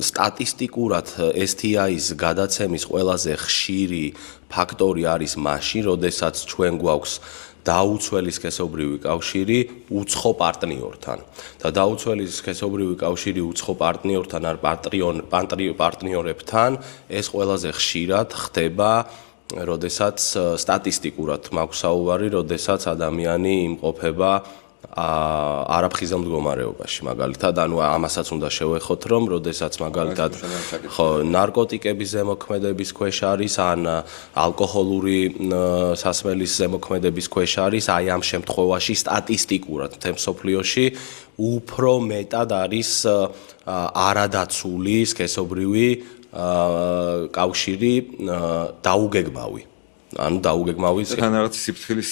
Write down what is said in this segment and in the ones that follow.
სტატისტიკურად STI-ის გადაცემის ყველაზე ხშირი ფაქტორი არის მაშინ, როდესაც ჩვენ გვაქვს დაუცველი სქესობრივი კავშირი უცხო პარტნიორთან. და დაუცველი სქესობრივი კავშირი უცხო პარტნიორთან არ პარტნიორებთან ეს ყველაზე ხშირად ხდება, როდესაც სტატისტიკურად მაქვს საუბარი, როდესაც ადამიანი იმყოფება არაფხიზელ მდგომარეობაში, მაგალითად, ანუ ამასაც უნდა შევეხოთ, რომ როდესაც მაგალითად ნარკოტიკების ზემოქმედების ქვეშ არის, ან ალკოჰოლური სასმელის ზემოქმედების ქვეშ არის, აი ამ შემთხვევაში სტატისტიკურად მთელ მსოფლიოში უფრო მეტად არის არადაცული სქესობრივი კავშირი დაუგეგმავი. ანუ დაუგეგმავი თან რაღაც სიფრთხილის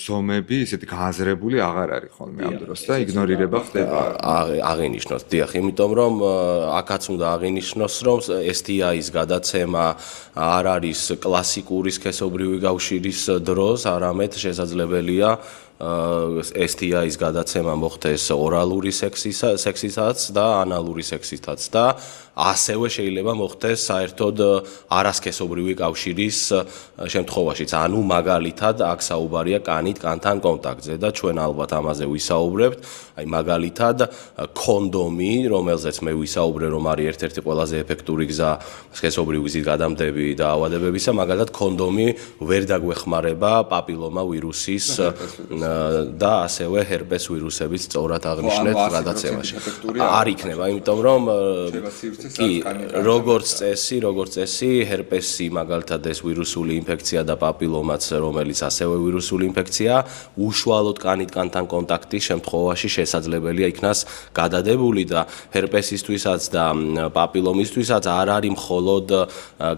ზომები ისეთი გააზრებული აღარ არის ხოლმე ამ დროს და იგნორირება ხდება. აღინიშნოს, დიახ, იმიტომ რომ აქაც უნდა აღინიშნოს, რომ STI-ის გადაცემა არ არის კლასიკური სქესობრივი კავშირის დროს, არამედ შესაძლებელია STI-ის გადაცემა მოხდეს ორალური სექსისაც და ანალური სექსითაც და ასევე შეიძლება მოხდეს საერთოდ არასქესობრივი კავშირის შემთხვევაშიც. ანუ მაგალითად აქ საუბარია კანით კანთან კონტაქტზე და ჩვენ ალბათ ამაზე ვისაუბრებთ. აი მაგალითად კონდომი, რომელზეც მე ვისაუბრე, რომ არის ერთ-ერთი ყველაზე ეფექტური გზა სქესობრივი გზის გადამდები და ავადებებისა, მაგალითად კონდომი ვერ დაგვეხმარება პაპილომა ვირუსის და ასევე ჰერპეს ვირუსების სწორად აღნიშნეთ გადაცემაში. არ იქნება, იმიტომ რომ კი, როგორც წესი, ჰერპესი მაგალითად ეს ვირუსული ინფექცია და პაპილომაც, რომელიც ასევე ვირუსული ინფექცია, უშუალოდ კანით კანთან კონტაქტის შემთხვევაში შესაძლებელია იქნას გადადებული და ჰერპესისთვისაც და პაპილომისთვისაც არ არის მხოლოდ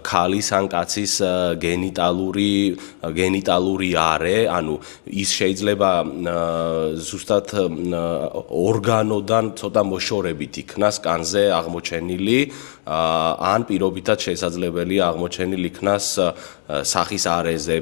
ქალის ან კაცის გენიტალური არე, ანუ ის შეიძლება ზუსტად ორგანოდან ცოტა მოშორებით იქნას კანზე აღმოჩენილი, ან პირობითად შესაძლებელია აღმოჩენილი იქნას სახის არეზე,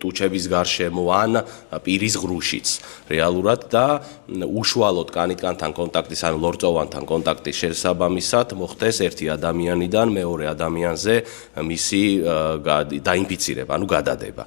ტუჩების გარშემო, ან პირის ღრუშიც რეალურად და უშუალოდ კანით კანთან კონტაქტის, ან ლორწოვანთან კონტაქტის შესაბამისად მოხდეს ერთი ადამიანიდან მეორე ადამიანზე მისი დაინფიცირება, ანუ გადადება.